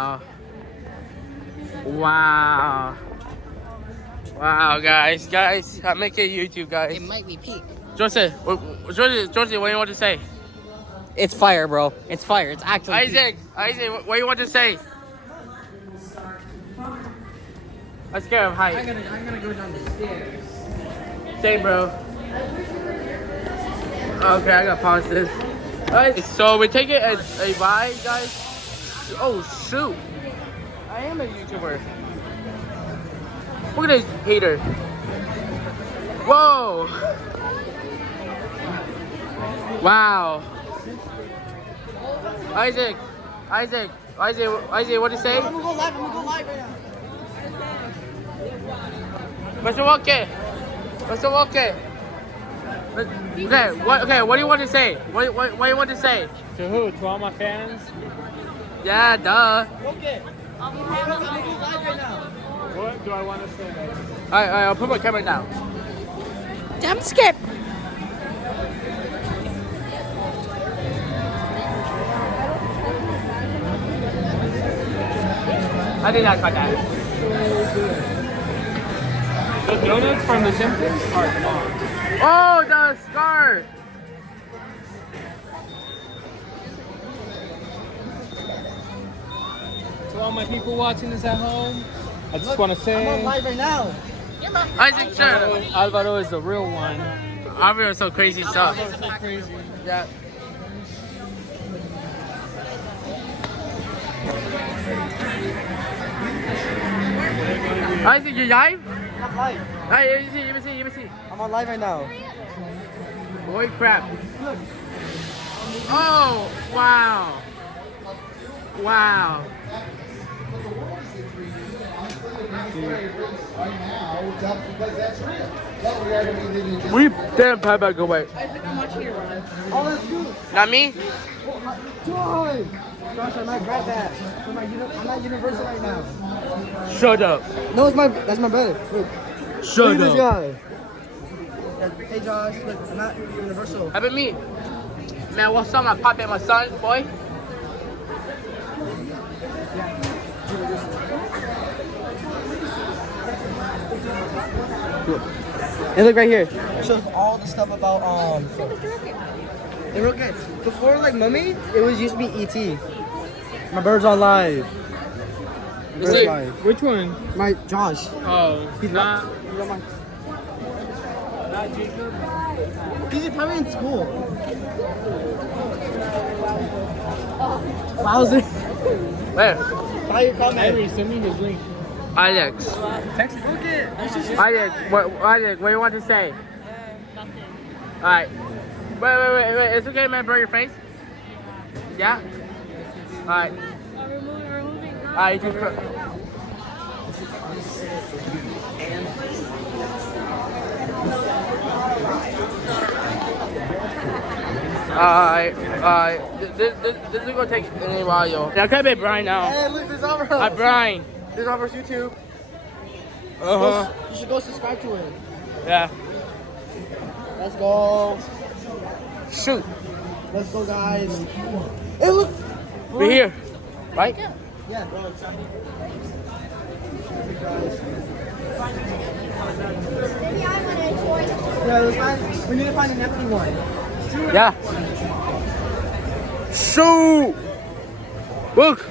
Wow. Wow. Wow, guys, I'm making YouTube, guys. It might be peak. Joseph, what do you want to say? It's fire, bro. It's fire. It's actually Isaac, what do you want to say? I'm scared of height. I'm gonna go down the stairs. Same, bro. Okay, I gotta pause this. Alright, so we take it as a ride, guys. Oh, shoot. I am a YouTuber. Look at this hater. Whoa. Wow. Isaac, what do you say? I'm gonna go live right now. Mr. Walker. Okay, what do you want to say? What do you want to say? To who? To all my fans? Yeah, duh. Okay. I'm gonna go live right now. What do I want to say? Alright, I'll put my camera down. Jump skip. I did not cut that. The donuts from The Simpsons are bomb. Oh, the scarf. To all my people watching this at home, I just want to say I'm on live right now. Isaac, sure. Alvaro is the real one. Alvaro is so crazy stuff. So crazy. Yeah. Isaac, you live? I'm live. Hey, let me see. I'm on live right now. Holy crap. Oh, wow. Wow. We damn pie back away. Oh, let's go. Not me? Joy. Josh, I'm at grab that. I'm at Universal right now. Shut up. No, that's my brother. Look. Shut Look at this up. guy. Hey Josh, look, I'm at Universal. How about me? Man, what's up, my pop and my son, boy? Hey, look right here. It shows all the stuff about They're real good. Before like Mummy, it was used to be E.T. My bird's on live. My bird's it? live. Which one? My Josh. Oh, He's not. He's on my. He's probably in school. Wowzer. Where? Buy your comment. Henry, send me his link. Alex. Text it. Alex, what do you want to say? Nothing. Alright. Wait. It's okay, man. Blur your face. Yeah? Alright. We're moving. Alright, just put. Alright. This is gonna take a while, yo. Yeah, I can't be Brian now. Hey, look, there's Alvaro. Hi, Brian. There's Alvaro's YouTube. Uh-huh. You should go subscribe to him. Yeah. Let's go. Shoot. Let's go, guys. Hey, look. We're here. Right? Yeah. We need to find an empty one. Yeah. Shoot. Look.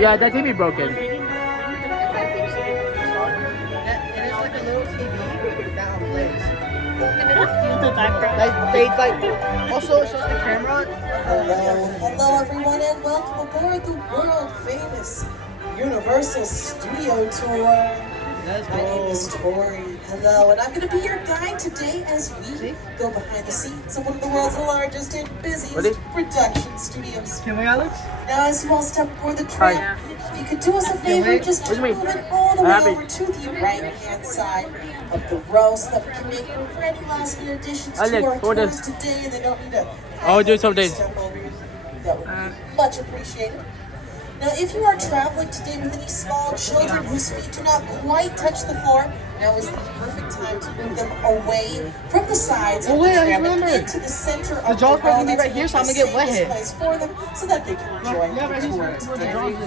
Yeah, that TV broken. It is like a little TV that plays. The background. Like, they like, also it shows the camera. Hello everyone and welcome aboard the world famous Universal Studio Tour. Let's My name is Tori. Hello, and I'm going to be your guide today as we go behind the scenes of one of the world's largest and busiest Ready? production studios. Can we, Alex? Now, as you all step aboard the train, if you could do us a favor, wait. just What keep do you mean? moving all the way Happy. over to the right-hand side of the row so that we can make room for any last-minute additions Alex, to our what tours is- today, and they don't need to I'll do something. step over you. That would be much appreciated. Now, if you are traveling today with any small children whose feet do not quite touch the floor, now is the perfect time to move them away from the sides of Oh, wait, the I tram remember. and into the center of jaw's the supposed to road. be right That's here, so I'm the gonna get wet safest hit. place for them so that they can enjoy Yeah, right the here. tour Where the today. jaws is.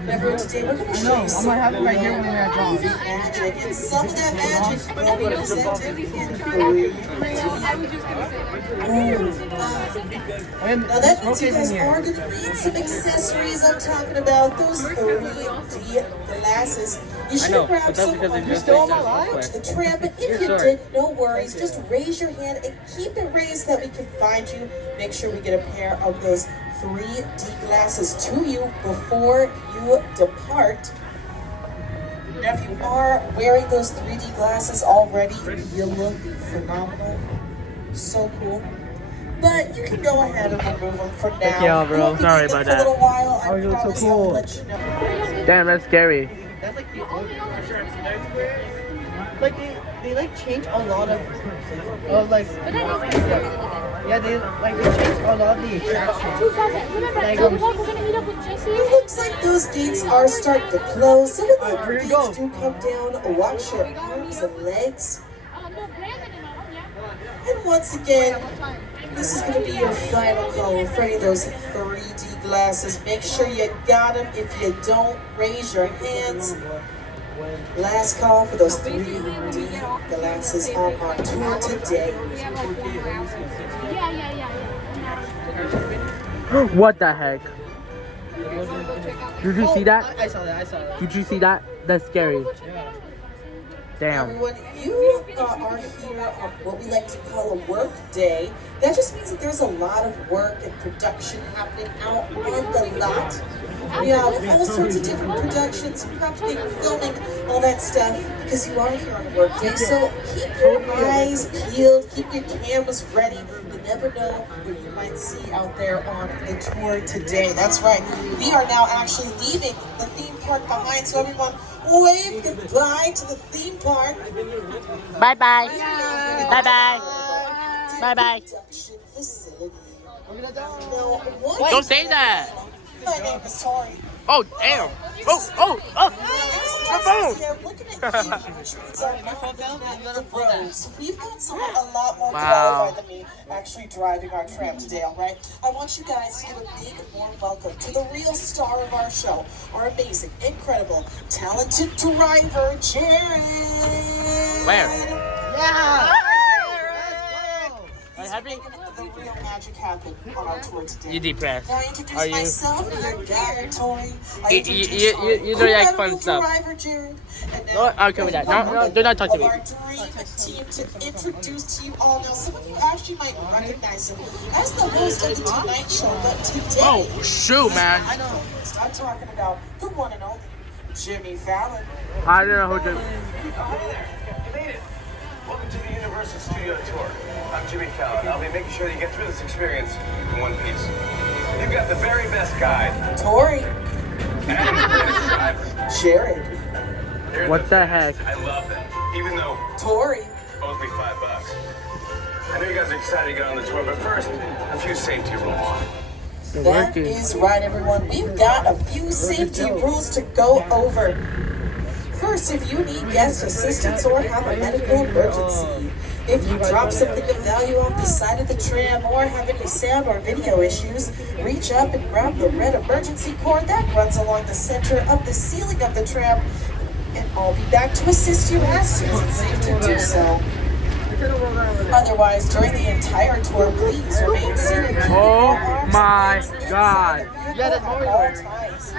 Remember, today we're going to I show know. you I'm some gonna have it right here when we're at jaws. magic, and some of that magic will be presented in 3D. Now that means you guys are going to need some accessories. I'm talking about those 3D glasses. You should have grabbed some when you still on my live? approach the tram, but if you did, no worries. Just raise your hand and keep it raised so that we can find you. Make sure we get a pair of those 3D glasses to you before you depart. Now, if you are wearing those 3D glasses already, you look phenomenal. So cool. But you can go ahead and remove them for now. Yeah, bro. You won't be Sorry needing them about for a little while. I Oh, you look so promise cool. I'll let you know. Damn, that's scary. That's like the old like they like change a lot of like yeah they changed a lot of the attractions. Like, We're gonna meet up with Jesse. It looks like those gates are starting to close. Some of the here you gates go. do come down. Watch your arms and legs. No, Brandon and all, yeah. And once again, this is going to be your final call for any of those 3D glasses. Make sure you got them. If you don't, raise your hands. Last call for those 3D glasses on our tour today. Yeah. What the heck? Did you see that? I saw that. Did you see that? That's scary. Damn. Everyone, you are here on what we like to call a work day. That just means that there's a lot of work and production happening out on the lot. We have all sorts of different productions, prepping, filming, all that stuff, because you are here on a work day. So keep your eyes peeled, keep your cameras ready. You never know what you might see out there on the tour today. That's right. We are now actually leaving the theme park behind, so everyone wave goodbye to the theme park. Bye-bye. Bye-bye. Bye-bye. Production facility. Don't say that. My name is Tori. Oh, damn. Oh. Yeah, looking at you, which means I'm not looking at the roads. We've got someone a lot more Wow. qualified than me actually driving our tram today, all right? I want you guys to give a big warm welcome to the real star of our show, our amazing, incredible, talented driver, Jared. Where? Yeah. He's making the real magic happen on our tour today. You depressed. Now I introduce Are you? myself, you're Garrett, Tori. I You introduce our do like fun incredible stuff. driver, Jared. And No, I'm okay with that. No, do not talk to me. Our dream team to introduce to you all. Now, some of you actually might recognize him as the host of the Tonight Show, but today, Oh, shoot, man. I know, I'm talking about the one and only Jimmy Fallon. I don't know who to... You made it. Welcome to the Universal Studio Tour. I'm Jimmy Fallon. I'll be making sure that you get through this experience in one piece. You've got the very best guide. Tori, And the greatest driver. Jared, Here's What the thing. heck? I love that. Even though Tori. it owes me $5. I know you guys are excited to get on the tour, but first, a few safety rules. That is right, everyone. We've got a few safety rules to go over. First, if you need guest assistance or have a medical emergency, if you drop something of value off the side of the tram or have any sound or video issues, reach up and grab the red emergency cord that runs along the center of the ceiling of the tram, and I'll be back to assist you as soon as it's safe to do so. Otherwise, during the entire tour, please remain seated. keeping Oh your arms my and legs inside God. the vehicle Yeah, that's at Mario. all times.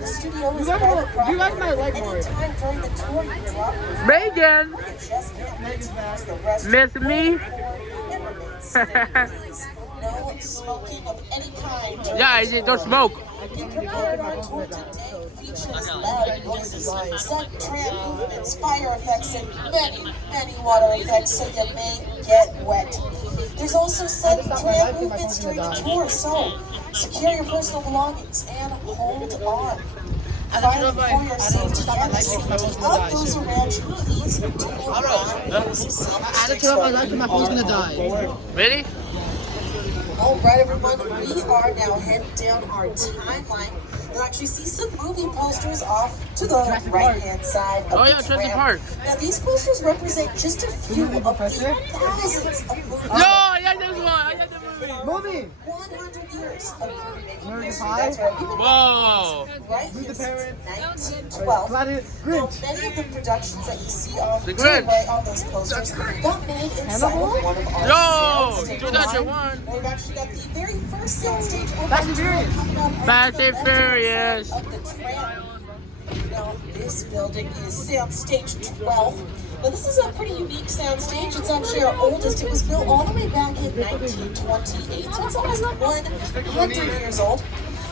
The studio is guys private might- property. you guys might like Mario. Anytime during the tour, you drop your Megan! you just can't use the restroom. Miss me? And remain seated, please. No smoking of any kind. during Yeah, the don't tour. smoke. Be prepared, our tour today features loud noises, sudden tram movements, fire effects, and many water effects, so you may get wet. There's also sudden tram movements during the tour, so secure your personal belongings and hold on. Finally, for your safety and the safety of those around you, please do not use safety sticks. Really? All right, everyone, we are now heading down our timeline. You'll actually see some movie posters off to the right-hand side of Oh the yeah, Jurassic tram. Park. Now these posters represent just a few of the thousands of movies. Yo, I got this one. I got the movie. Movie. 100 years of movie-making American history. Pie? That's right. We've been Whoa. right Meet here the since Parents. 1912. Planet Now, Grinch. many of the productions that you see off The to the Grinch. right on those posters got made inside Hannibal? of one of our Yo, sound stages. 2001. We've actually got the very first sound stage over Fast and Furious. coming up on Fast the and left-hand Furious. side of the tram. Now, this building is Soundstage 12. Now, this is a pretty unique soundstage. It's actually our oldest. It was built all the way back in 1928, so it's almost 100 years old.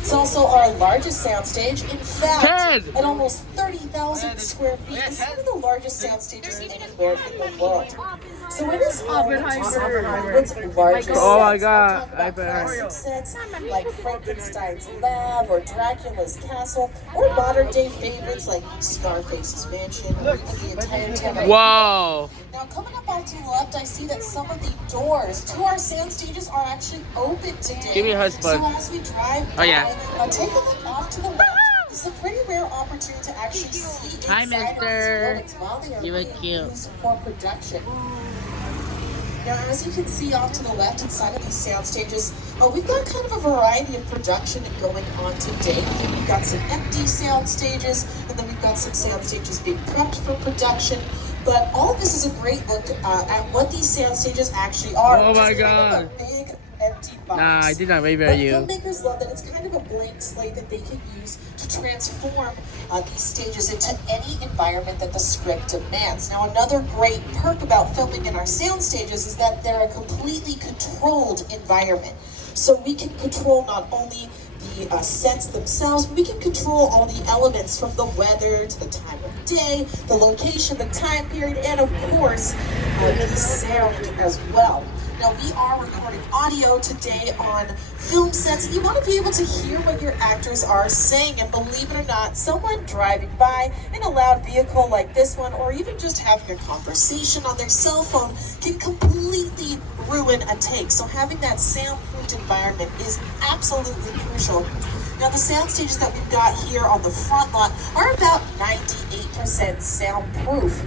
It's also our largest soundstage. In fact, Ted! at almost 30,000 square feet, it's one of the largest sound stages anywhere in the world. So it is home to some of Hollywood's largest Oh my sets. God, I'm talking about Oppenheimer. classic sets like Frankenstein's Lab or Dracula's Castle, or modern day favorites like Scarface's Mansion or even the entire town of Whoa. Now, coming up off to the left, I see that some of the doors to our sound stages are actually open today. Give me a hug, bud. So as we drive Oh, yeah. by, take a look off to the left. It's a pretty rare opportunity to actually see Hi, inside of these mister. buildings while they are You look being cute. used for production. Now, as you can see off to the left inside of these sound stages, we've got kind of a variety of production going on today. We've got some empty sound stages, and then we've got some sound stages being prepped for production. But all of this is a great look at what these sound stages actually are. Oh which my is kind of God. a big empty box. Nah, I did not wave But at you. filmmakers love that it's kind of a blank slate that they can use to transform these stages into any environment that the script demands. Now, another great perk about filming in our sound stages is that they're a completely controlled environment. So we can control not only the sets themselves, but we can control all the elements from the weather to the time of day, the location, the time period, and of course, the sound as well. Now, we are recording audio today on film sets, and you want to be able to hear what your actors are saying. And believe it or not, someone driving by in a loud vehicle like this one, or even just having a conversation on their cell phone, can completely ruin a take. So having that soundproofed environment is absolutely crucial. Now, the sound stages that we've got here on the front lot are about 98% soundproof.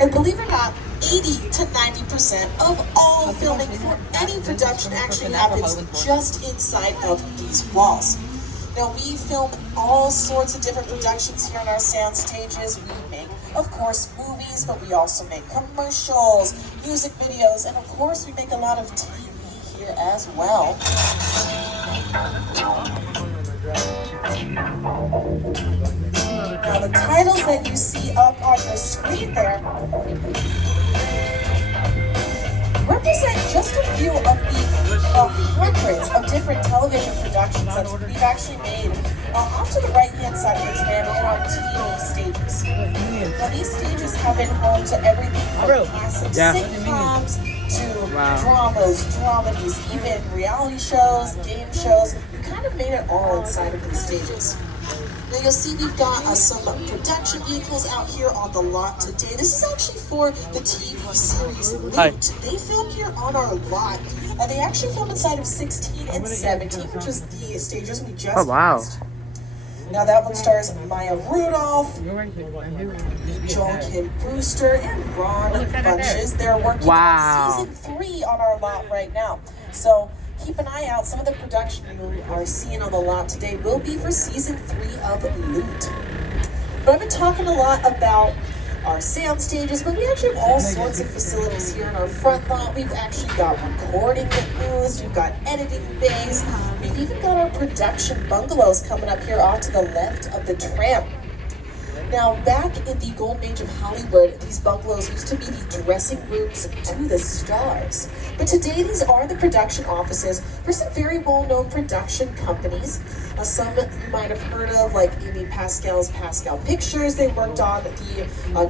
And believe it or not, 80 to 90% of all filming for any production actually happens just inside of these walls. Now, we film all sorts of different productions here on our sound stages. We make, of course, movies, but we also make commercials, music videos, and of course, we make a lot of TV here as well. Now, the titles that you see up on your screen there represent just a few of the hundreds of different television productions that we've actually made off to the right-hand side of the tram in our TV stages. Now, these stages have been home to everything from classic sitcoms to dramas, dramedies, even reality shows, game shows. We kind of made it all inside of these stages. Now, you'll see we've got some production vehicles out here on the lot today. This is actually for the TV series Loot. Hi. They filmed here on our lot. They actually filmed inside of 16 and 17, which is the stages we just used. Now, that one stars Maya Rudolph, Joel Kim Booster, and Ron Bunches. They're working on season 3 on our lot right now. So keep an eye out. Some of the production you are seeing on the lot today will be for season 3 of Loot. But I've been talking a lot about our sound stages, but we actually have all sorts of facilities here in our front lot. We've actually got recording booths, we've got editing bays, we've even got our production bungalows coming up here off to the left of the tram. Now, back in the golden age of Hollywood, these bungalows used to be the dressing rooms to the stars. But today, these are the production offices for some very well-known production companies. Some you might have heard of, like Amy Pascal's Pascal Pictures. They worked on the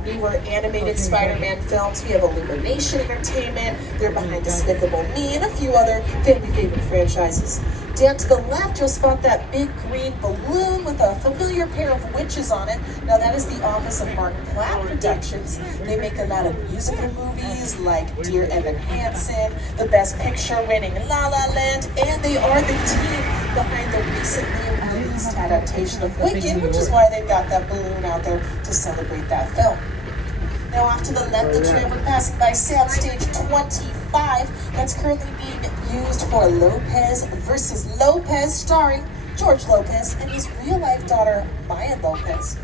newer animated Spider-Man films. We have Illumination Entertainment. They're behind Despicable Me and a few other family favorite franchises. Down to the left, you'll spot that big green balloon with a familiar pair of witches on it. Now, that is the office of Mark Platt Productions. They make a lot of musical movies like Dear Evan Hansen, the Best Picture winning La La Land, and they are the team behind the recently released adaptation of Wicked, which is why they've got that balloon out there to celebrate that film. Now off to the left, the tram, we're passing by Soundstage 25. That's currently being used for Lopez versus Lopez, starring George Lopez and his real-life daughter, Maya Lopez.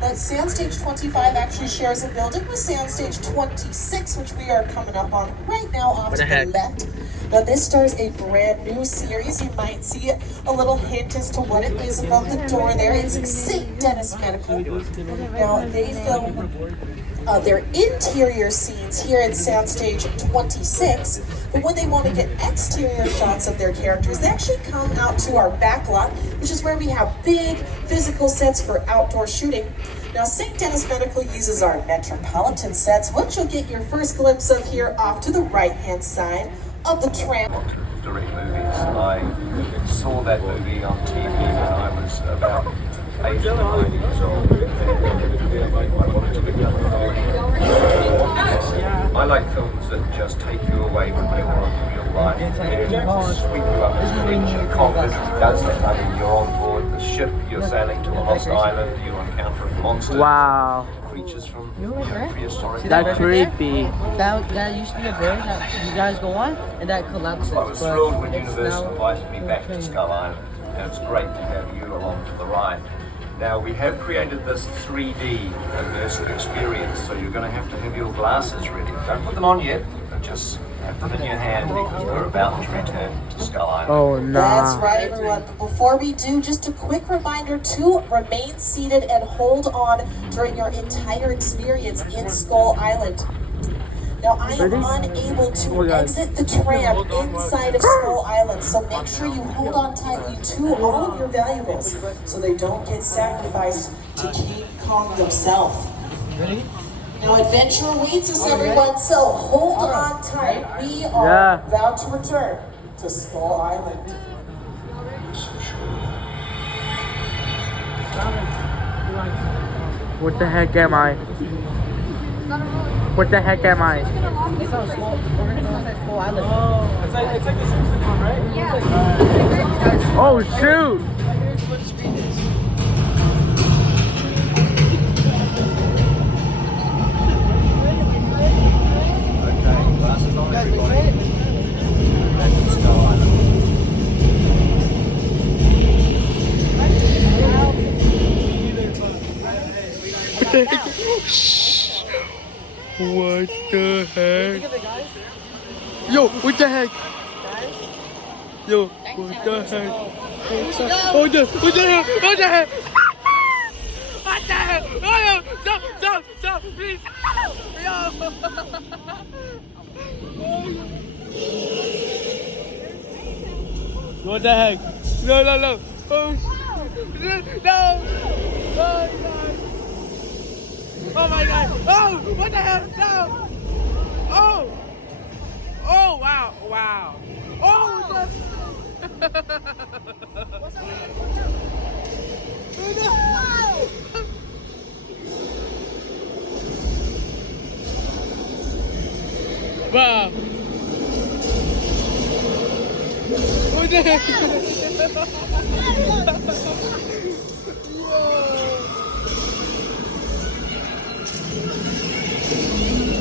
But Soundstage 25 actually shares a building with Soundstage 26, which we are coming up on right now off to the left. Now this stars a brand new series. You might see a little hint as to what it is above the door there. It's St. Dennis Medical. Now they film their interior scenes here at Soundstage 26, but when they want to get exterior shots of their characters, they actually come out to our back lot, which is where we have big physical sets for outdoor shooting. Now, St. Dennis Medical uses our Metropolitan sets, which you'll get your first glimpse of here off to the right-hand side of the tram. Direct movies. I saw that movie on TV when I was about 8 or 9 years old. I wanted to become a filmmaker. I like films that just take you away from your real life and sweep you up to the edge. The Kong literally does that. I mean, you're on board the ship, you're sailing to a lost island, you encounter monsters. Wow. Creatures from prehistoric. That's creepy. That used to be a bridge that you guys go on, and that collapses. I was thrilled when Universal invited me back to Skull Island, and it's great to have you along for the ride. Now, we have created this 3D immersive experience, so you're going to have your glasses ready. Don't put them on yet, but just have them in your hand because we're about to return to Skull Island. Oh, no. That's right, everyone. But before we do, just a quick reminder to remain seated and hold on during your entire experience in Skull Island. Now, I am unable to exit the tram inside of Skull Island, so make sure you hold on tightly to all of your valuables so they don't get sacrificed to King Kong himself. Ready? Now, adventure awaits us, everyone, so hold on tight. We are about to return to Skull Island. What the heck am I? What the heck am I? It's on Skull Island. It's like the Simpsons one, right? Oh, shoot! Okay, glasses on everybody. Back to Skull Island. What the heck? Yo, what the heck? Yo, what the heck? What the heck? What the heck? What the heck? What the heck? Oh, no, stop, please. Yo. What the heck? No. Oh, no. Oh my God! Oh, what the hell? No! Oh, wow! Oh, wow! What the heck?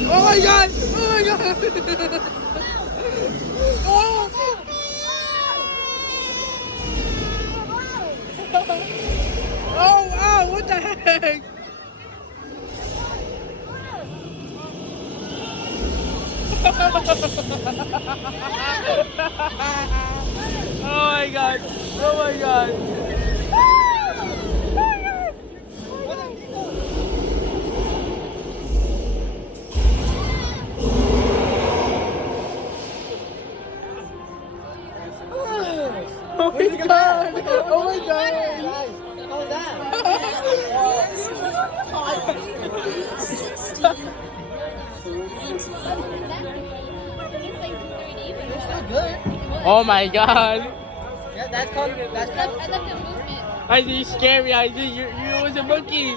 Oh my God! Oh! Oh wow! What the heck? Oh my God! Oh my God! Oh my God! How was that? It's still good. Oh my God! Yeah, that's called. I love the movement. I think you're scary. I think you was a monkey.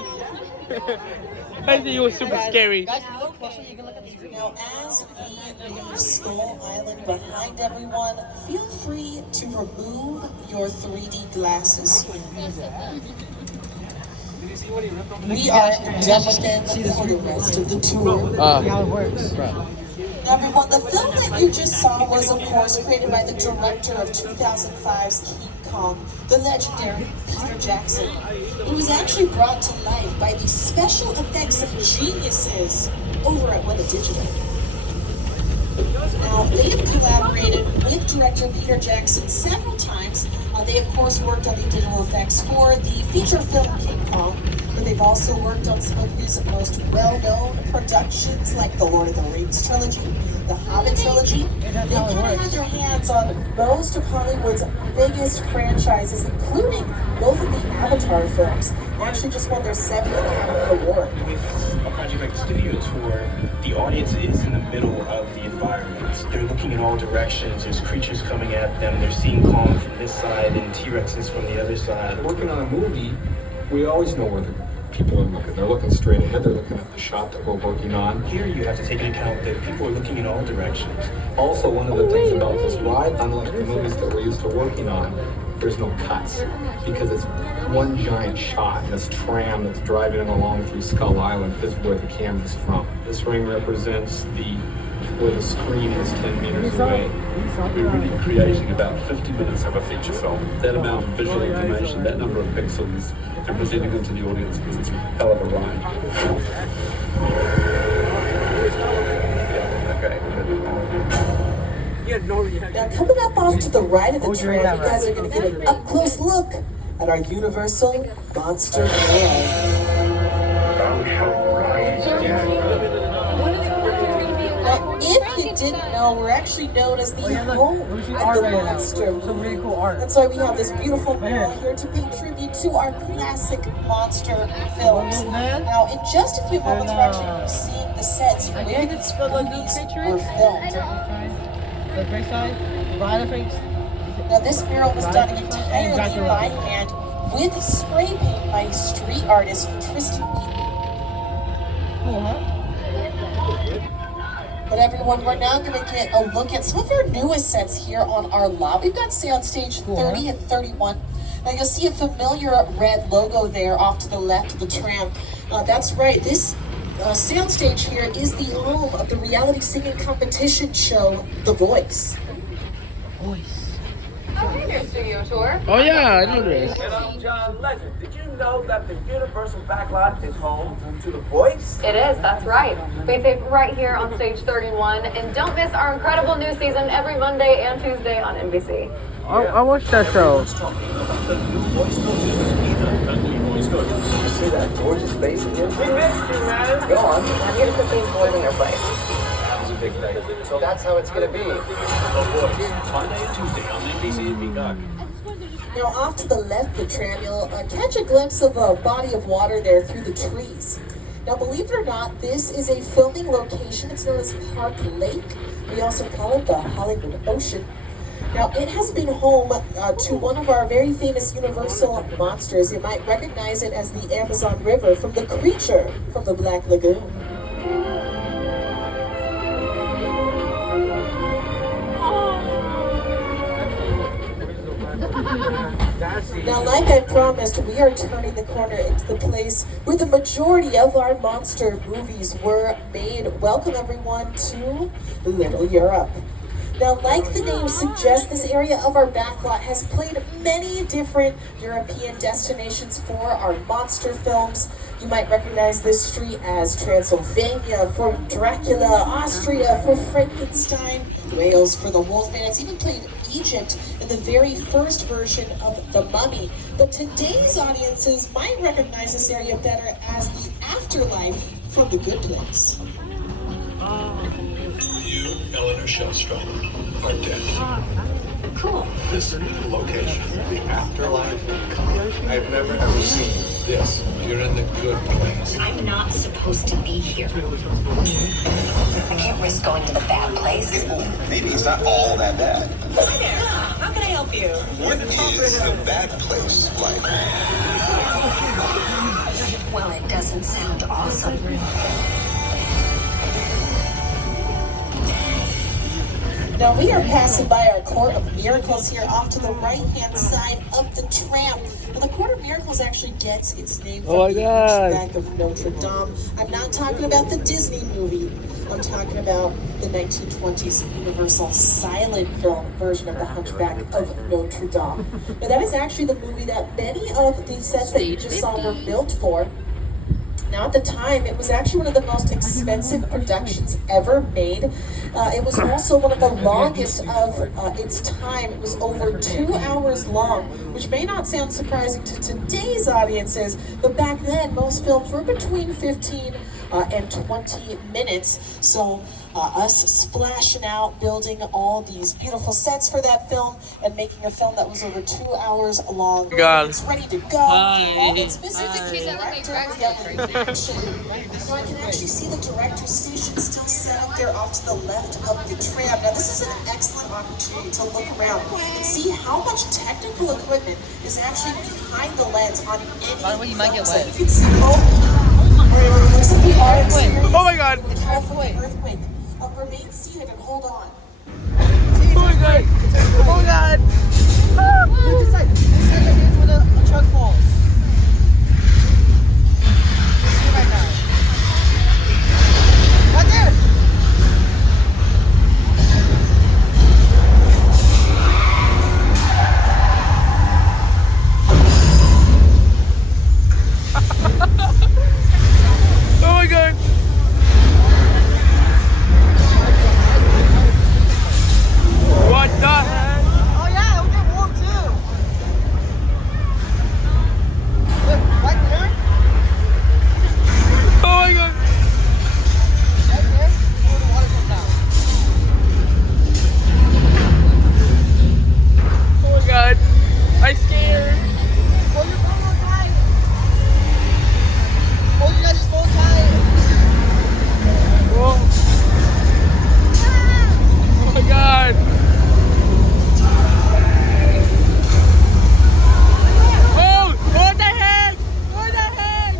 I think you was super scary. Guys, if you look closer, you can look at these Now, as we leave Skull Island behind everyone, feel free to remove your 3D glasses. We are done with them for the rest of the tour. See how it works. Now, everyone, the film that you just saw was, of course, created by the director of 2005's King Kong, the legendary Peter Jackson. It was actually brought to life by the special effects geniuses over at Weta Digital. Now, they have collaborated with director Peter Jackson several times. They, of course, worked on the digital effects for the feature film King Kong, but they've also worked on some of his most well-known productions like the Lord of the Rings trilogy, the Hobbit trilogy. They kind of had their hands on most of Hollywood's biggest franchises, including both of the Avatar films. They actually just won their 7th Academy Award. A project like Studio Tour, the audience is in the middle of the environment. They're looking in all directions. There's creatures coming at them. They're seeing Kong from this side and T-Rexes from the other side. Working on a movie, we always know where the people are looking. They're looking straight ahead. They're looking at the shot that we're working on. Here you have to take into account that people are looking in all directions. Also, one of the things about this ride, unlike the movies that we're used to working on, there's no cuts because it's one giant shot. This tram that's driving along through Skull Island is where the camera's from. This ring represents where the screen is 10 meters away. We're really creating about 50 minutes of a feature film. That amount of visual information, that number of pixels, and presenting them to the audience because it's a hell of a ride. Now, coming up off to the right of the trail, you guys are going to get an up-close look at our Universal Monster World. Now, if you didn't know, we're actually known as the home of the monster. Some really cool art. That's why we have this beautiful mural here to pay tribute to our classic monster films. Now, in just a few moments, we're actually going to be seeing the sets where these movies were filmed. The great side, behind the face. Now, this mural was done entirely by hand with spray paint by street artist Tristan Eaton. Cool, huh? But everyone, we're now going to get a look at some of our newest sets here on our lot. We've got Soundstage 30 and 31. Now, you'll see a familiar red logo there off to the left of the tram. That's right, this soundstage here is the home of the reality singing competition show, The Voice. Oh, hey there, Studio Tour. Oh yeah, I know this. And I'm John Legend. Did you know that the Universal Backlot is home to The Voice? It is, that's right. Faith Safe right here on Stage 31. And don't miss our incredible new season every Monday and Tuesday on NBC. I watched that show. See that gorgeous face again? We missed you, man. Go on. I'm here to put things more in their place. That was a big thing. So that's how it's going to be. The Voice, Monday and Tuesday on NBC and Peacock. Now, off to the left of the tram, you'll catch a glimpse of a body of water there through the trees. Now, believe it or not, this is a filming location. It's known as Park Lake. We also call it the Hollywood Ocean. Now, it has been home to one of our very famous Universal monsters. You might recognize it as the Amazon River from the creature from the Black Lagoon. Now, like I promised, we are turning the corner into the place where the majority of our monster movies were made. Welcome, everyone, to Little Europe. Now, like the name suggests, this area of our backlot has played many different European destinations for our monster films. You might recognize this street as Transylvania for Dracula, Austria for Frankenstein, Wales for the Wolfman. It's even played Egypt in the very first version of The Mummy. But today's audiences might recognize this area better as the afterlife from The Good Place. You, Eleanor Shellstrom, are dead. Cool. This location, the afterlife. I've never ever seen this. You're in the good place. I'm not supposed to be here. I can't risk going to the bad place. Maybe it's not all that bad. Hi there. How can I help you? What is the bad place like? Well, it doesn't sound awesome. Now we are passing by our Court of Miracles here off to the right-hand side of the tram. Now the Court of Miracles actually gets its name from the Hunchback of Notre Dame. I'm not talking about the Disney movie. I'm talking about the 1920s Universal silent film version of the Hunchback of Notre Dame. Now that is actually the movie that many of the sets that you just saw were built for. Now at the time, it was actually one of the most expensive productions ever made. It was also one of the longest of its time. It was over 2 hours long, which may not sound surprising to today's audiences, but back then most films were between 15 and 20 minutes. So us splashing out, building all these beautiful sets for that film, and making a film that was over 2 hours long. God. It's ready to go. All it's missing is the director. We have the action. So I can actually see the director's station still set up there off to the left of the tram. Now this is an excellent opportunity to look around and see how much technical equipment is actually behind the lens on any film. So you can see looks like we are experiencing Oh my God. the California earthquake. Remain seated and hold on. Oh my God. Oh God. Look this side. This side is where the truck falls. See it right now. Right there. Oh my God. What the heck? Oh yeah, we get warm too. Look, right there. Oh my God. Right there, where the water comes out. Oh my God. I'm scared. Hold your phone on tight. Hold your guys' phone tight. Oh. Oh my God. Oh, what the heck? What the heck?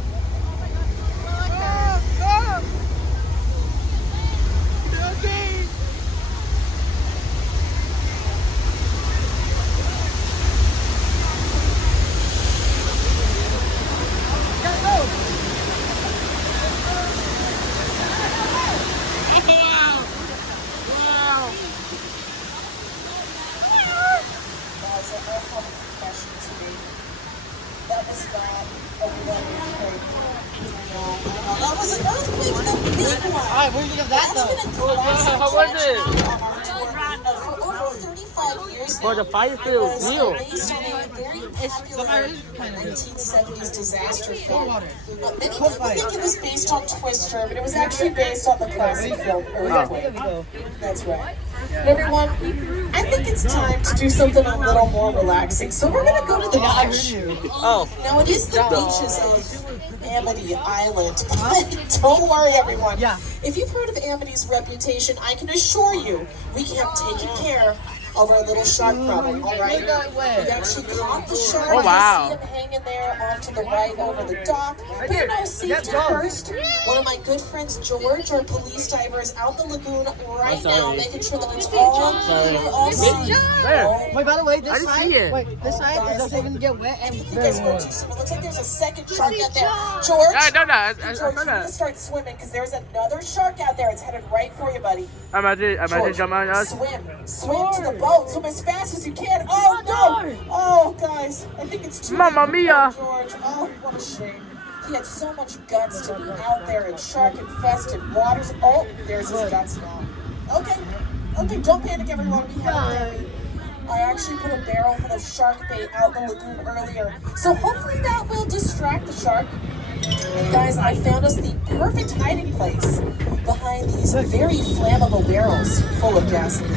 Oh, oh. Okay. Guys, I have a confession to make. That was not a real earthquake. No, that was an earthquake, the big one. Alright, what do you think of that though? That's been a classic How was it? on our tour for over 35 years now. But the fire feels It was real. based on a very popular 1970s disaster film. Many people think it was based on Twister, but it was actually based on the classic film Earthquake. That's right. Everyone, I think it's time to do something a little more relaxing. So we're gonna go to the beach. Oh. Now it is the beaches of Amity Island, but don't worry, everyone. Yeah. If you've heard of Amity's reputation, I can assure you we have taken care of our little shark problem. All right. We've actually caught the shark. Oh, wow. You see him hanging there off to the right over the dock. But you know, safety first. One of my good friends, George, our police diver, is out in the lagoon right now, making sure that it's all safe. Where? Wait, by the way, I this didn't side, see it. wait, this side doesn't even get wet and very It's warm. going too soon. It looks like there's a second shark out there. George, I know that. I George, know you need to that. start swimming because there's another shark out there. It's headed right for you, buddy. Imagine George, jumping on us. swim to the boat. Swim as fast as you can. Oh no! Oh guys, I think it's too Mamma late for mia. George. Oh, what a shame. He had so much guts to be out there in shark-infested waters. Oh, there's his guts now. Okay, don't panic, everyone. We have a theory. I actually put a barrel full of shark bait out in the lagoon earlier, so hopefully that will distract the shark. Guys, I found us the perfect hiding place behind these very flammable barrels full of gasoline.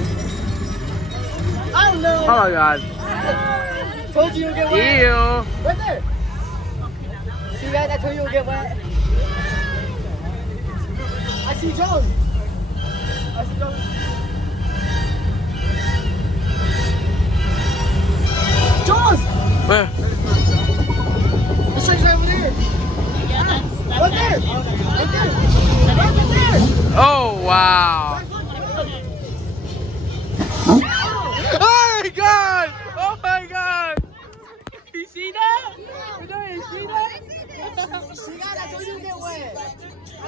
Oh no! Oh my God. Told you you'll get wet. Ew. Right there. See guys, I told you you'll get wet. I see Jones. I see Jones. Jones! Where? The shark's right over there. Right there. Right there. Right there. Oh wow.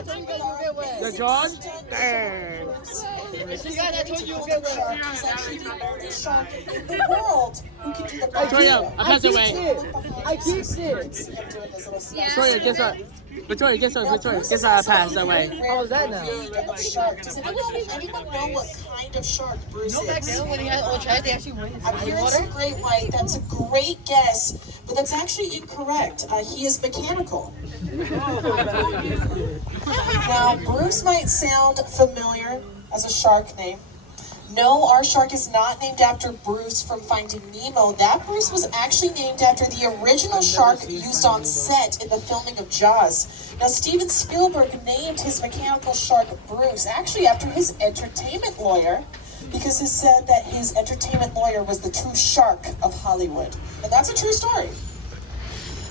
The John? Damn. See guys, I told you you'll get wet. He's actually the only shark in the world who can do the Victoria, I passed away. I keep it. Victoria, guess what? Victoria, guess what? Victoria, guess what? I passed away. How was that now? Does anyone know what kind of shark Bruce is? Back then when he had old trash, they actually went I'm hearing some great white. That's a great guess, but that's actually incorrect. He is mechanical. Now, Bruce might sound familiar as a shark name. No, our shark is not named after Bruce from Finding Nemo. That Bruce was actually named after the original shark used on set in the filming of Jaws. Now, Steven Spielberg named his mechanical shark Bruce actually after his entertainment lawyer, because he said that his entertainment lawyer was the true shark of Hollywood. And that's a true story.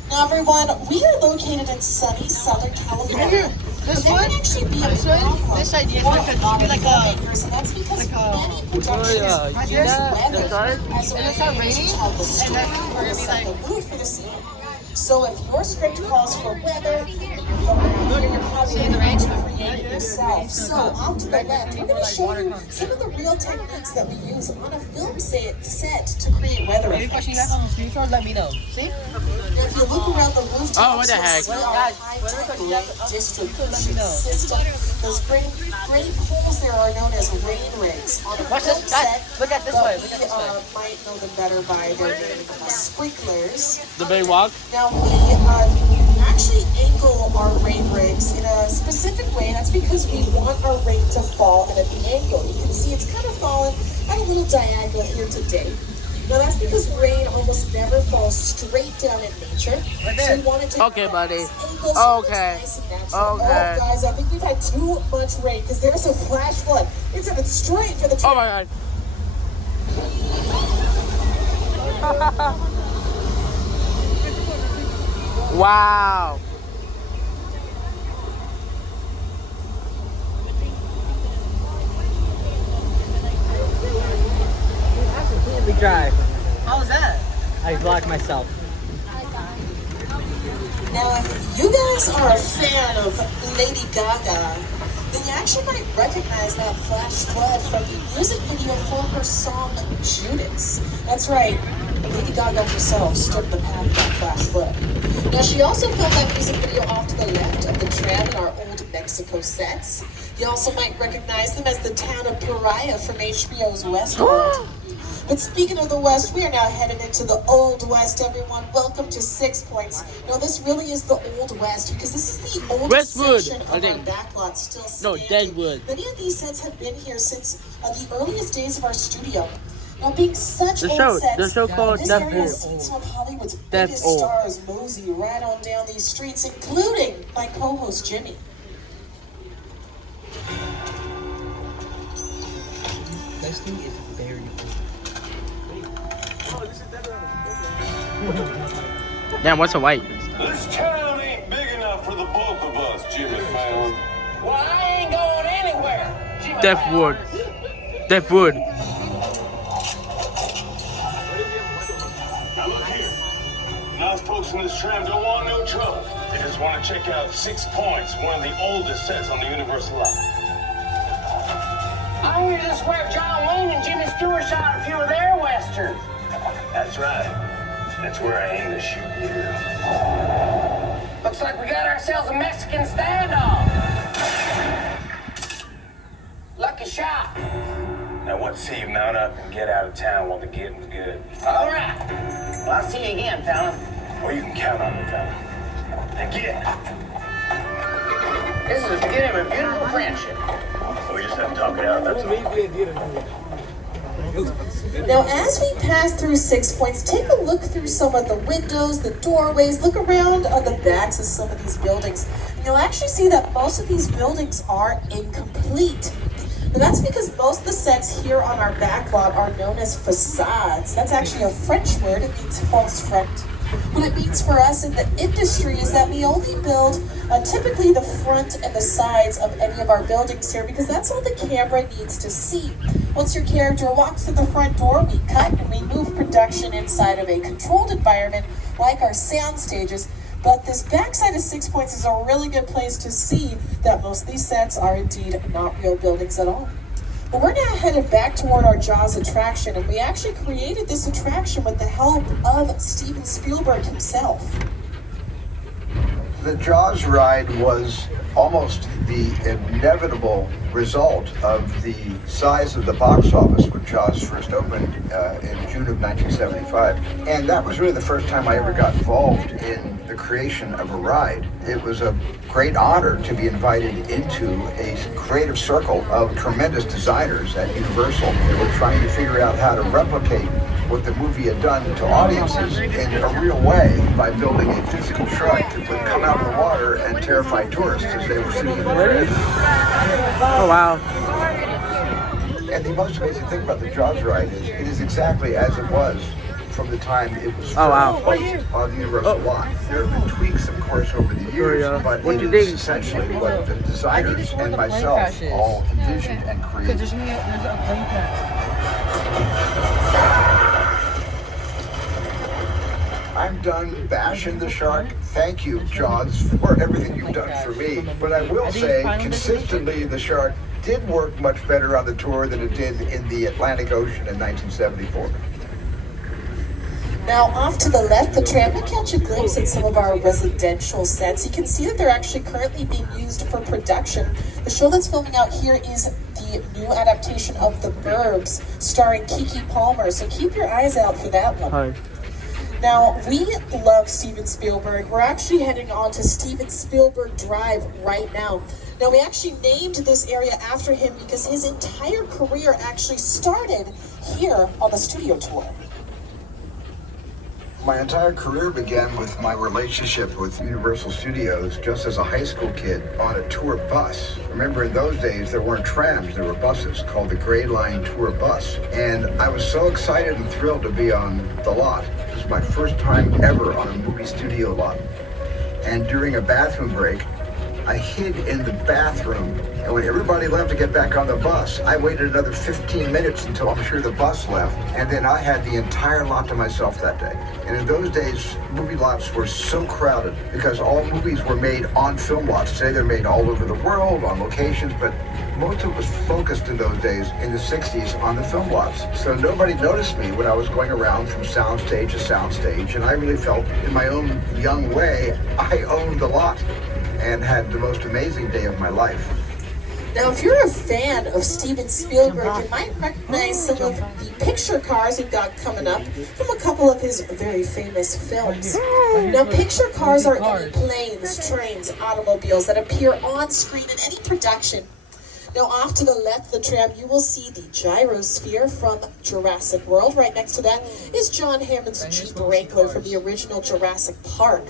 Now, everyone, we are located in sunny Southern California. This There one? can actually be a This idea is like filmmakers, and that's because many Victoria, productions you see use that? The weather shark? as a way to tell the story or to set the mood for the scene. So if your script calls for weather, you're probably going to create it yourself. So off to the left, we're going to show you some of the real techniques that we use on a film set to create weather Any question you effects. have on the screenshot, let me know. See? Now, if you look around the rooftop, Oh, what the heck? we are a high-tech light distribution system. Those great poles there are known as rain rigs. On a Watch film this, guys. set, Look at this but way. Look at this way. we might know them better by their name, sprinklers. The big walk? Now, we actually angle our rain rigs in a specific way. That's because we want our rain to fall at an angle. You can see it's kind of fallen at a little diagonal here today. Now, that's because rain almost never falls straight down in nature. So we want it to Okay, buddy. angle so it's Okay. nice and natural. Okay. Oh, guys, I think we've had too much rain because there's a flash flood. It's headed straight for the Oh my god. Wow. Completely dry. How was that? I blocked myself. Now, if you guys are a fan of Lady Gaga, then you actually might recognize that flash flood from the music video for her song Judas. That's right, Lady Gaga herself stood in the path of that flash flood. Now, she also filmed that music video off to the left of the tram in our old Mexico sets. You also might recognize them as the town of Pariah from HBO's Westworld. But speaking of the West, we are now headed into the Old West, everyone. Welcome to 6 Points. Now, this really is the Old West because this is the oldest Westwood, section of I our think. backlot still No, standing. Deadwood. Many of these sets have been here since the earliest days of our studio. Now, being such The old show- sets, the show called this Death area Old. seats some of Hollywood's Death biggest Old. stars mosey right on down these streets, including my co-host Jimmy. This thing is very Damn, what's a white? This town ain't big enough for the both of us, Jimmy Fallon. Well, I ain't going anywhere. Jimmy Deathwood. Deathwood. Now look here. Us folks in this tram don't want no trouble. They just want to check out 6 Points, one of the oldest sets on the Universal lot. I hear this is where John Wayne and Jimmy Stewart shot a few of their westerns. That's right. That's where I aim to shoot you. Looks like we got ourselves a Mexican standoff. Lucky shot. Now what say you mount up and get out of town while the getting's good? All right. Well, I'll see you again, fella. Or you can count on me, fella. Now get. This is the beginning of a beautiful friendship. We just have to talk it out, that's all. Now, as we pass through 6 Points, take a look through some of the windows, the doorways, look around on the backs of some of these buildings. And you'll actually see that most of these buildings are incomplete. Now, that's because most of the sets here on our backlot are known as facades. That's actually a French word, it means false front. What it means for us in the industry is that we only build typically the front and the sides of any of our buildings here because that's all the camera needs to see. Once your character walks through the front door, we cut and we move production inside of a controlled environment like our sound stages. But this backside of 6 Points is a really good place to see that most of these sets are indeed not real buildings at all. But we're now headed back toward our Jaws attraction, and we actually created this attraction with the help of Steven Spielberg himself. The Jaws ride was almost the inevitable result of the size of the box office when Jaws first opened in June of 1975. And that was really the first time I ever got involved in the creation of a ride. It was a great honor to be invited into a creative circle of tremendous designers at Universal. They were trying to figure out how to replicate what the movie had done to audiences in a real way by building a physical shark that would come out of the water and terrify tourists as they were sitting in the train. Oh, wow. And the most amazing thing about the Jaws ride is it is exactly as it was from the time it was first on the Universal lot. There have been tweaks, of course, over the years, but it is essentially what the designers and myself all envisioned and created. I'm done bashing the shark. Thank you, Jaws, for everything you've done for me. But I will say, consistently, the shark did work much better on the tour than it did in the Atlantic Ocean in 1974. Now, off to the left, the tram will catch a glimpse at some of our residential sets. You can see that they're actually currently being used for production. The show that's filming out here is the new adaptation of The Burbs, starring Keke Palmer, so keep your eyes out for that one. Hi. Now, we love Steven Spielberg. We're actually heading on to Steven Spielberg Drive right now. Now, we actually named this area after him because his entire career actually started here on the studio tour. My entire career began with my relationship with Universal Studios just as a high school kid on a tour bus. Remember, in those days, there weren't trams, there were buses called the Gray Line Tour Bus. And I was so excited and thrilled to be on the lot. It was my first time ever on a movie studio lot. And during a bathroom break, I hid in the bathroom, and when everybody left to get back on the bus, I waited another 15 minutes until I'm sure the bus left, and then I had the entire lot to myself that day. And in those days, movie lots were so crowded because all movies were made on film lots. Today they're made all over the world, on locations, but most of it was focused in those days, in the 60s, on the film lots. So nobody noticed me when I was going around from soundstage to soundstage, and I really felt, in my own young way, I owned the lot and had the most amazing day of my life. Now, if you're a fan of Steven Spielberg, you might recognize some of the picture cars we've got coming up from a couple of his very famous films. Now, picture cars are any planes, trains, automobiles that appear on screen in any production. Now, off to the left of the tram, you will see the gyrosphere from Jurassic World. Right next to that is John Hammond's Jeep Wrangler from the original Jurassic Park.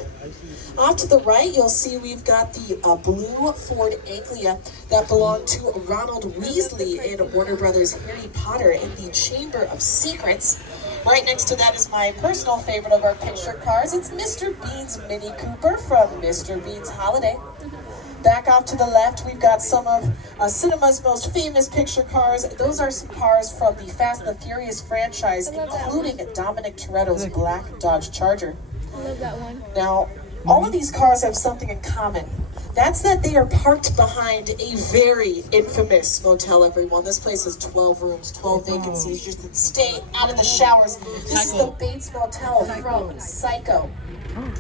Off to the right, you'll see we've got the blue Ford Anglia that belonged to Ronald Weasley in Warner Brothers' Harry Potter in the Chamber of Secrets. Right next to that is my personal favorite of our picture cars. It's Mr. Bean's Mini Cooper from Mr. Bean's Holiday. Back off to the left, we've got some of cinema's most famous picture cars. Those are some cars from the Fast and the Furious franchise, including Dominic Toretto's black Dodge Charger. I love that one. Now, all of these cars have something in common. That's that they are parked behind a very infamous motel, everyone. This place has 12 rooms, 12 vacancies. You can stay out of the showers. This is the Bates Motel from Psycho.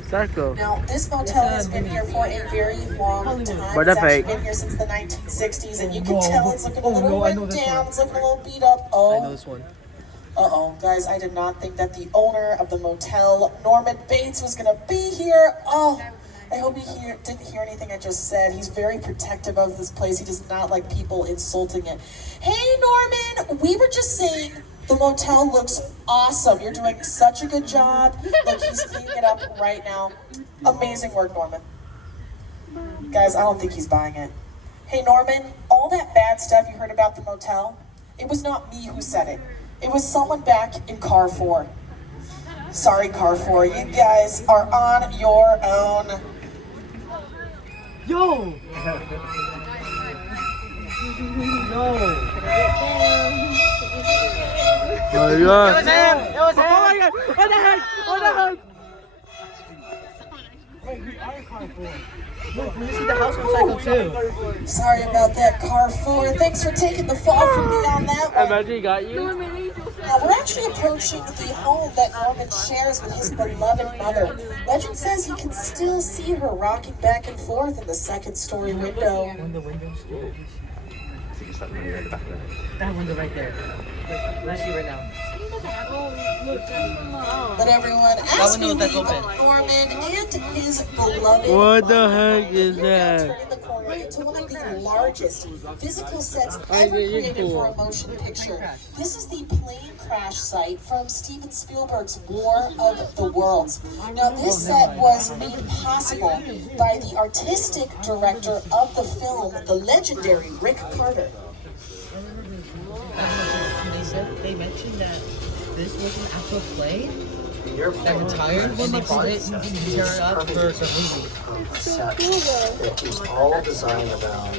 Psycho. Now, this motel has been here for a very long time. It's actually been here since the 1960s, and you can tell it's looking a little run down. It's looking a little beat up. Oh. I know this one. Uh-oh, guys, I did not think that the owner of the motel, Norman Bates, was going to be here. Oh, I hope he didn't hear anything I just said. He's very protective of this place. He does not like people insulting it. Hey, Norman, we were just saying the motel looks awesome. You're doing such a good job. Look, he's cleaning it up right now. Amazing work, Norman. Guys, I don't think he's buying it. Hey, Norman, all that bad stuff you heard about the motel, it was not me who said it. It was someone back in Car 4. Sorry, Car 4. You guys are on your own. Yo! No! Oh my God. It was him! It was him! Oh my God! What the heck? What the heck? Look, let me see the house on Psycho 2. Sorry about that, Car 4. Thanks for taking the fall from me on that one. Imagine he got you. Now, we're actually approaching the home that Norman shares with his beloved mother. Legend says he can still see her rocking back and forth in the second-story window. When the window's still. That window right there. Let's see right now. But everyone, as we leave Norman and his beloved What the heck is that? turning the corner into one of the largest physical sets ever created for a motion picture. This is the plane crash site from Steven Spielberg's War of the Worlds. Now, this set was made possible by the artistic director of the film, the legendary Rick Carter. They mentioned that this was an actual plane that retired and they bought it and tear it up for the movie. It was all designed around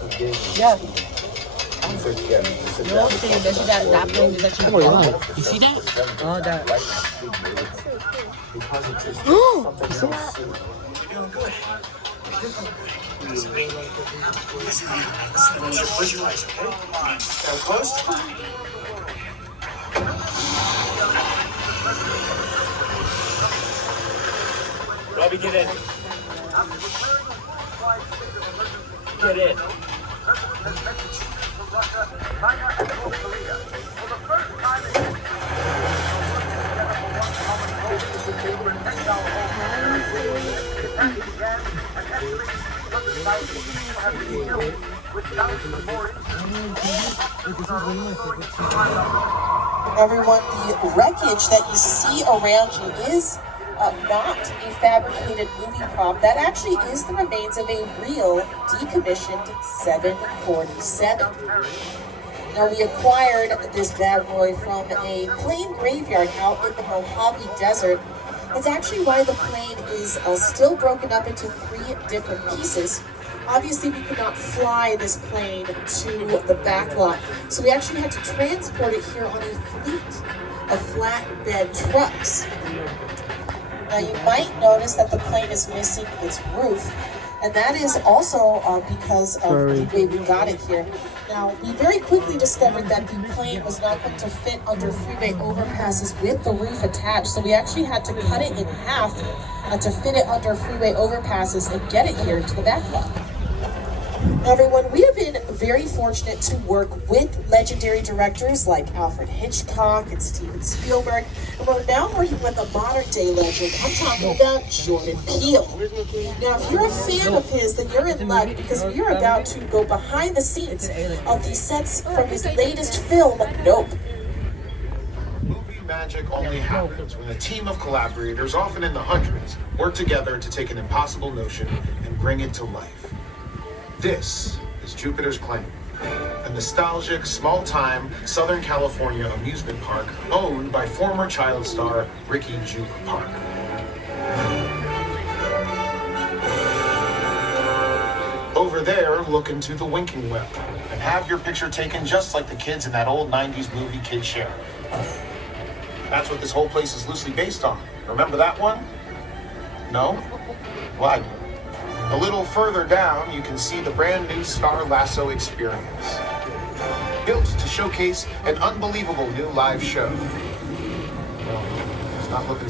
the vision. Yeah. For Kim to sit No, down. they mentioned that plane is actually Oh my God. You see that? Oh, that. Because it's just something else. Close your eyes, okay? Now close. Robbie, get in. Get in. Everyone, the wreckage that you see around you is not a fabricated movie prop. That actually is the remains of a real decommissioned 747. Now, we acquired this bad boy from a plane graveyard out in the Mojave Desert. It's actually why the plane is still broken up into 3 different pieces. Obviously, we could not fly this plane to the back lot, so we actually had to transport it here on a fleet of flatbed trucks. Now, you might notice that the plane is missing its roof, and that is also because of the way we got it here. Now, we very quickly discovered that the plane was not going to fit under freeway overpasses with the roof attached, so we actually had to cut it in half to fit it under freeway overpasses and get it here to the back lot. Everyone, we have been very fortunate to work with legendary directors like Alfred Hitchcock and Steven Spielberg, and we're now working with a modern day legend. I'm talking about Jordan Peele. Now, if you're a fan of his, then you're in luck because we are about to go behind the scenes of the sets from his latest film, Nope. Movie magic only happens when a team of collaborators, often in the hundreds, work together to take an impossible notion and bring it to life. This is Jupiter's Claim, a nostalgic, small-time Southern California amusement park owned by former child star Ricky Juke Park. Over there, look into the winking well and have your picture taken just like the kids in that old 90s movie Kid Share. That's what this whole place is loosely based on. Remember that one? No? Why? A little further down, you can see the brand new Star Lasso experience. Built to showcase an unbelievable new live show. Well, it's not looking...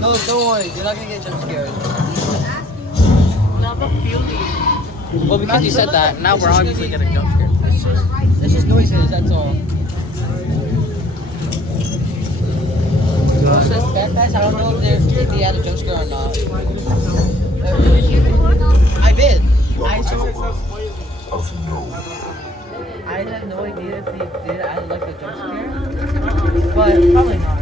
No, don't worry. You're not gonna get jump scared. Well, because you said that, now we're obviously getting jump scared. It's just noises, that's all. Well, since backpacks, I don't know if they had a jump scare or not. I did. I had no idea if they did add like a jump scare, but probably not.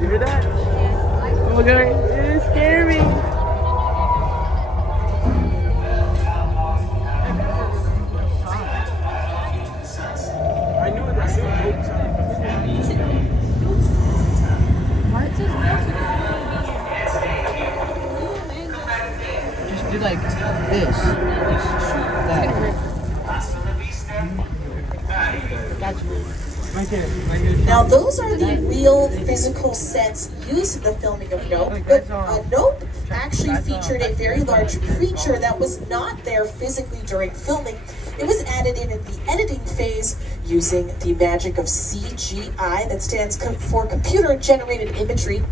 You hear that? Oh my God, it's scary. Now those are the real physical sets used in the filming of Nope, but Nope actually featured a very large creature that was not there physically during filming. It was added in the editing phase using the magic of CGI, that stands for computer generated imagery.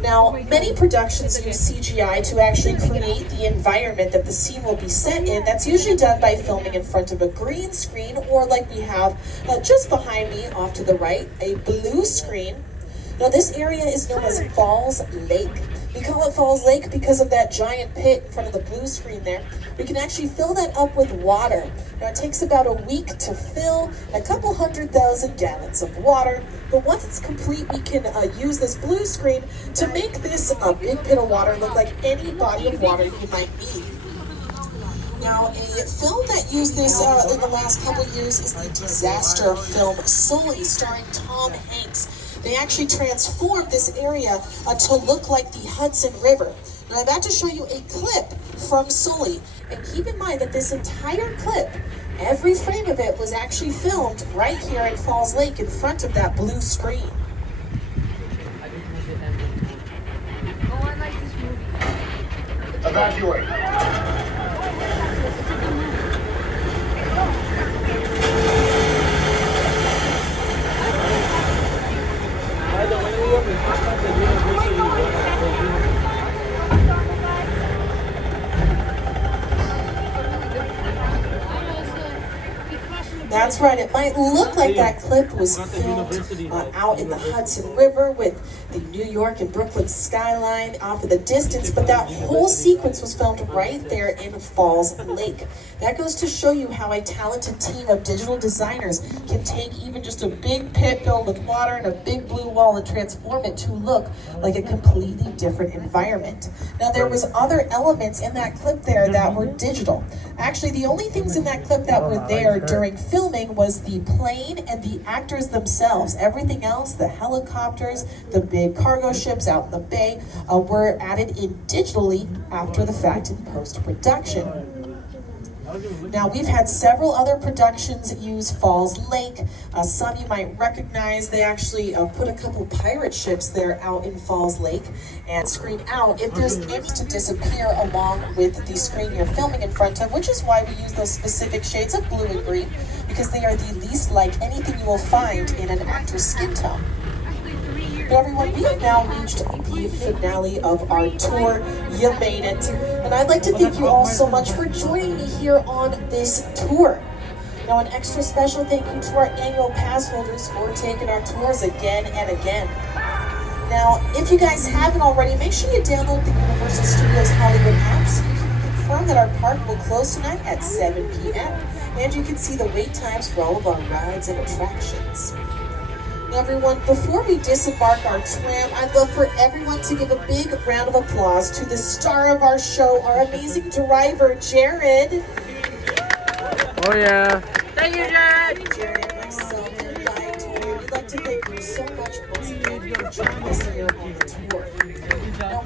Now, many productions use CGI to actually create the environment that the scene will be set in. That's usually done by filming in front of a green screen, or like we have just behind me off to the right, a blue screen. Now, this area is known as Falls Lake. We call it Falls Lake because of that giant pit in front of the blue screen there. We can actually fill that up with water. Now, it takes about a week to fill a couple 100,000 gallons of water. But once it's complete, we can use this blue screen to make this big pit of water look like any body of water you might need. Now, a film that used this in the last couple years is the disaster film Sully, starring Tom Hanks. They actually transformed this area to look like the Hudson River. Now, I'm about to show you a clip from Sully. And keep in mind that this entire clip, every frame of it was actually filmed right here at Falls Lake in front of that blue screen. Evacuate. That's right, it might look like that clip was filmed out in the Hudson River with the New York and Brooklyn skyline off in the distance, but that whole sequence was filmed right there in Falls Lake. That goes to show you how a talented team of digital designers can take even just a big pit filled with water and a big blue wall and transform it to look like a completely different environment. Now, there was other elements in that clip there that were digital. Actually, the only things in that clip that were there during filming was the plane and the actors themselves. Everything else, the helicopters, the big cargo ships out in the bay, were added in digitally after the fact in post-production. Now, we've had several other productions use Falls Lake. Some you might recognize. They actually put a couple pirate ships there out in Falls Lake and screen out if there's any to disappear along with the screen you're filming in front of, which is why we use those specific shades of blue and green, because they are the least like anything you will find in an actor's skin tone. But everyone, we have now reached the finale of our tour. You made it. And I'd like to thank you all so much for joining me here on this tour. Now, an extra special thank you to our annual pass holders for taking our tours again and again. Now, if you guys haven't already, make sure you download the Universal Studios Hollywood app so you can confirm that our park will close tonight at 7 p.m. And you can see the wait times for all of our rides and attractions. Everyone, before we disembark our tram, I'd love for everyone to give a big round of applause to the star of our show, our amazing driver, Jared. Oh yeah. Thank you, Jared. Jared, myself, and Diane Tour, we'd like to thank you so much once again for joining us here on the tour. Now,